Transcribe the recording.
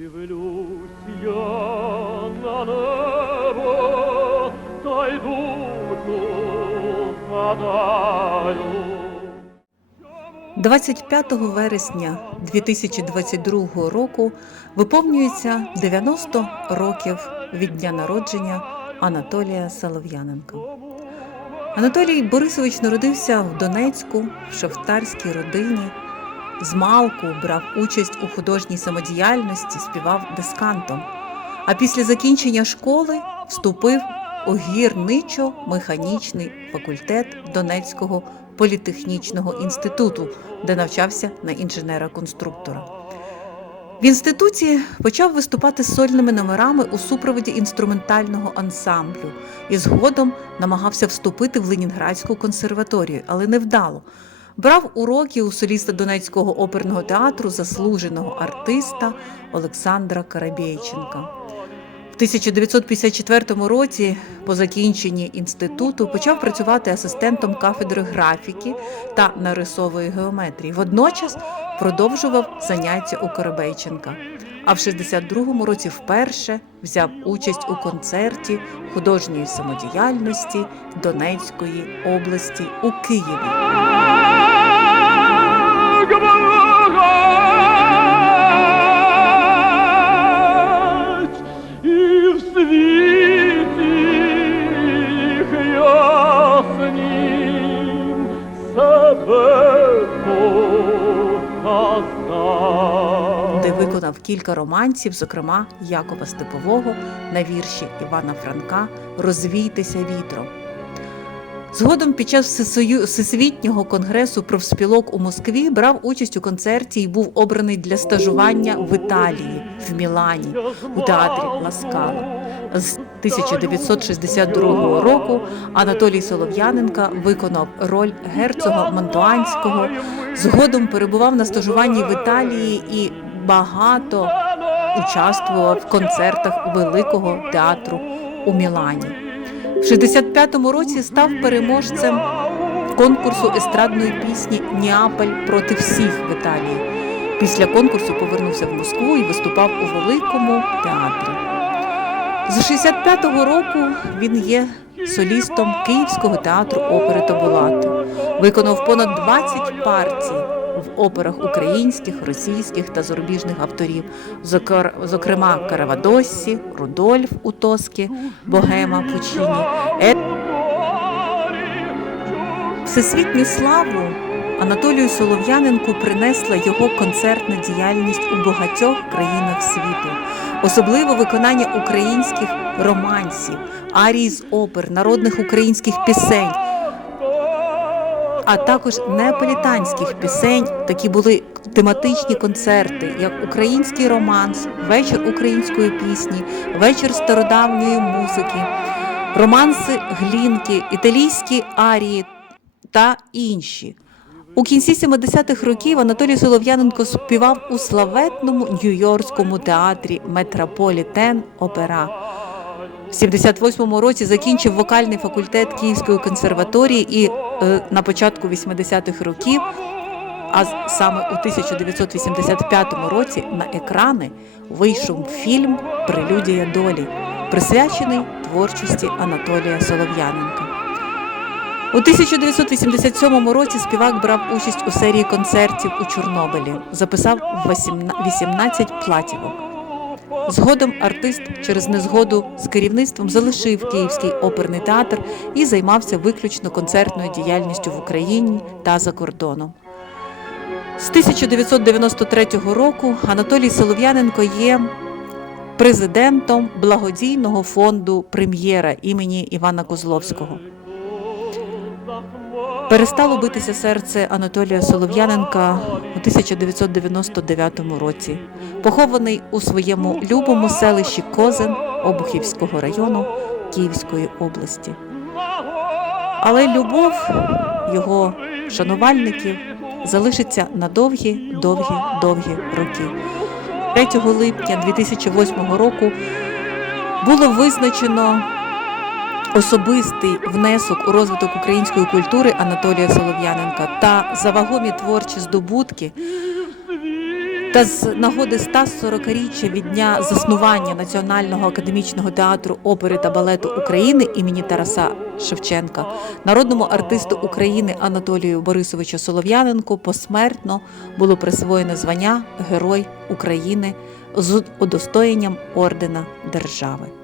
Дивлюсь я на небо, та й душу гадаю. 25 вересня 2022 року виповнюється 90 років від дня народження Анатолія Солов'яненка. Анатолій Борисович народився в Донецьку в шахтарській родині. З малку брав участь у художній самодіяльності, співав дискантом. А після закінчення школи вступив у гірничо-механічний факультет Донецького політехнічного інституту, де навчався на інженера-конструктора. В інституті почав виступати з сольними номерами у супроводі інструментального ансамблю і згодом намагався вступити в Ленінградську консерваторію, але невдало. Брав уроки у соліста Донецького оперного театру заслуженого артиста Олександра Карабєйченка. В 1954 році, по закінченні інституту, почав працювати асистентом кафедри графіки та нарисової геометрії. Водночас продовжував заняття у Коробейченка. А в 62-му році вперше взяв участь у концерті художньої самодіяльності Донецької області у Києві. Де виконав кілька романців, зокрема Якова Степового на вірші Івана Франка Розвійтеся вітром. Згодом під час Всесвітнього конгресу профспілок у Москві брав участь у концерті і був обраний для стажування в Італії, в Мілані, у театрі Ласкало. З 1962 року Анатолій Солов'яненка виконав роль герцога Монтуанського. Згодом перебував на стажуванні в Італії і багато участвував в концертах Великого театру у Мілані. В 65-му році став переможцем конкурсу естрадної пісні Ніаполь проти всіх в Італії. Після конкурсу повернувся в Москву і виступав у Великому театрі. З 65-го року він є солістом Київського театру опери та балету. Виконав понад 20 партій в операх українських, російських та зарубіжних авторів, зокр- зокрема Каравадоссі, Рудольф у Тоскі, Богема Пучіні. Е- Всесвітню славу Анатолію Солов'яненку принесла його концертна діяльність у багатьох країнах світу, особливо виконання українських романсів, арій з опер, народних українських пісень, а також неаполітанських пісень. Такі були тематичні концерти, як український романс, вечір української пісні, вечір стародавньої музики, романси глінки, італійські арії та інші. У кінці 70-х років Анатолій Солов'яненко співав у славетному Нью-Йоркському театрі Метрополітен Опера. В 78-му році закінчив вокальний факультет Київської консерваторії і на початку 80-х років, а саме у 1985 році на екрани вийшов фільм Прелюдія долі, присвячений творчості Анатолія Солов'яненка. У 1987 році співак брав участь у серії концертів у Чорнобилі, записав 18 платівок. Згодом артист через незгоду з керівництвом залишив Київський оперний театр і займався виключно концертною діяльністю в Україні та за кордоном. З 1993 року Анатолій Солов'яненко є президентом благодійного фонду Прем'єра імені Івана Козловського. Перестало битися серце Анатолія Солов'яненка у 1999 році, похований у своєму любому селищі Козин Обухівського району Київської області. Але любов його шанувальників залишиться на довгі, довгі, довгі роки. 3 липня 2008 року було визначено особистий внесок у розвиток української культури Анатолія Солов'яненка та за вагомі творчі здобутки Та з нагоди 140-річчя від дня заснування Національного академічного театру опери та балету України імені Тараса Шевченка народному артисту України Анатолію Борисовичу Солов'яненку посмертно було присвоєно звання Герой України з удостоєнням ордена держави.